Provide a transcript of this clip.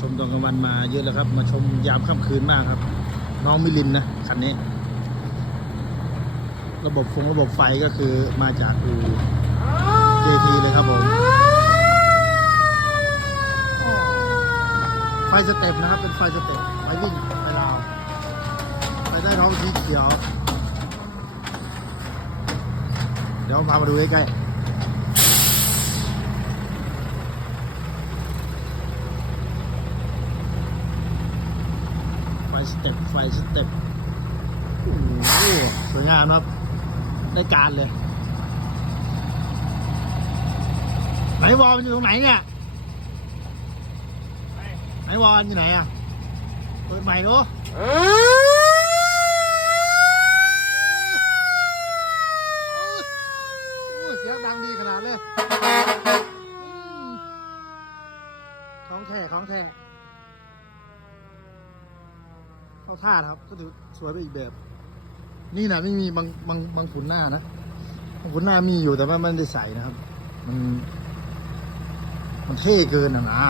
ชมตอนกลางวันมาเยอะแล้วครับ มาชมยามค่ำคืนมากครับ น้องมิลินนะคันนี้ ระบบฟงระบบไฟก็คือมาจากอูเจทีเลยครับผมไฟสเต็ปนะครับ เป็นไฟสเต็ปไฟวิ่งไฟลาวไฟได้ท้องสีเขียว เดี๋ยวพามาดูใกล้ๆ สเต็ปไฟสเต็ปโอ้โหสวยงามครับ ได้การเลย ไหนวอลมันอยู่ตรงไหนเนี่ย ไหนวอลอยู่ไหนอะเปิดใหม่รู้เสียงดังดีขนาดเลยของแท้ของแท้ เข้าท่าครับ ก็ถือสวยไปอีกแบบ นี่นะไม่มีบางบางบางฝุ่นหน้านะบางฝุ่นหน้ามีอยู่แต่ว่ามันได้ใส่นะครับ มัน มันเท่เกินอะนะ